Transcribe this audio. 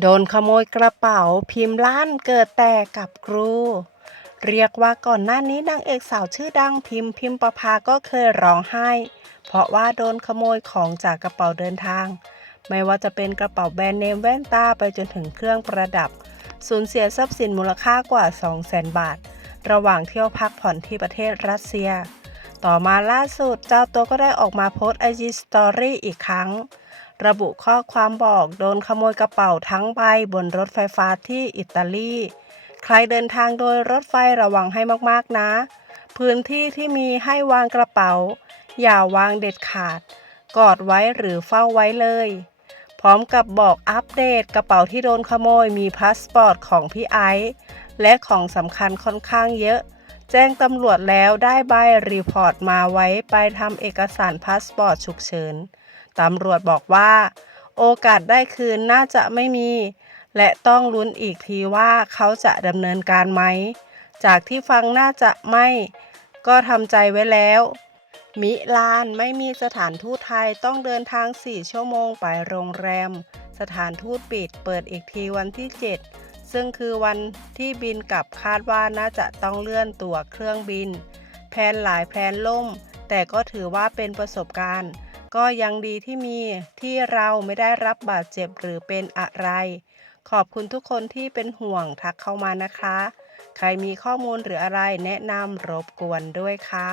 โดนขโมยกระเป๋าพิมพ์ล้านเกิดแตกกับครู เรียกว่าก่อนหน้านี้นางเอกสาวชื่อดังพิมพ์พิมพ์ประภาก็เคยร้องไห้ เพราะว่าโดนขโมยของจากกระเป๋าเดินทาง ไม่ว่าจะเป็นกระเป๋าแบรนด์เนมแว่นตาไปจนถึงเครื่องประดับ สูญเสียทรัพย์สินมูลค่ากว่า 200,000 บาท ระหว่างเที่ยวพักผ่อนที่ประเทศรัสเซีย ต่อมาล่าสุดเจ้าตัวก็ได้ออกมาโพสต์ไอจีสตอรี่อีกครั้ง ระบุข้อความบอกโดนขโมยกระเป๋าทั้งใบบนรถไฟฟ้าที่อิตาลี ใครเดินทางโดยรถไฟระวังให้มากๆนะ พื้นที่ที่มีให้วางกระเป๋า อย่าวางเด็ดขาด กอดไว้หรือเฝ้าไว้เลย พร้อมกับบอกอัปเดตกระเป๋าที่โดนขโมยมีพาสปอร์ตของพี่ไอซ์และของสำคัญค่อนข้างเยอะแจ้งตำรวจแล้วได้ใบรีพอร์ตมาไว้ไปทำเอกสารพาสปอร์ตฉุกเฉิน ตำรวจบอกว่า โอกาสได้คืนน่าจะไม่มี และต้องลุ้นอีกทีว่าเขาจะดำเนินการไหม จากที่ฟังน่าจะไม่ ก็ทำใจไว้แล้ว มิลานไม่มีสถานทูตไทยต้องเดินทาง 4 ชั่วโมงไปโรงแรม สถานทูตปิดเปิดอีกทีวันที่ 7 ซึ่งคือวันที่บินกลับคาดว่าน่าจะต้องเลื่อนตั๋วเครื่องบินแพลนหลายแพลนล่ม แต่ก็ถือว่าเป็นประสบการณ์ ก็ยังดีที่มีที่เราไม่ได้รับบาดเจ็บหรือเป็นอะไร ขอบคุณทุกคนที่เป็นห่วงทักเข้ามานะคะ ใครมีข้อมูลหรืออะไรแนะนำรบกวนด้วยค่ะ